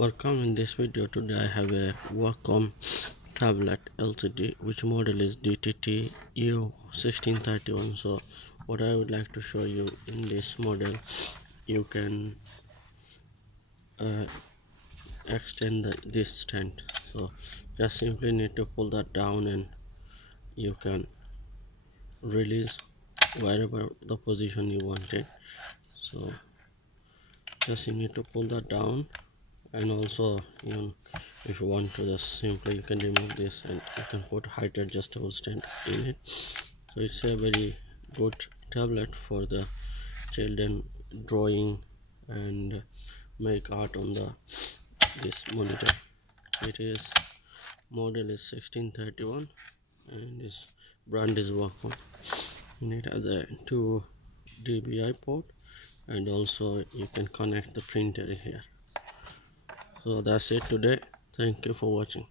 Welcome. In this video today I have a Wacom tablet LCD which model is DTU 1631. So what I would like to show you in this model, you can extend this stand. So just simply need to pull that down and you can release wherever the position you want it. So just you need to pull that down, and also if you want to, just simply you can remove this and you can put height adjustable stand in it. So it's a very good tablet for the children drawing and make art on this monitor. It is model is 1631 and its brand is Wacom, and it has a 2 dBi port, and also you can connect the printer here. So that's it today. Thank you for watching.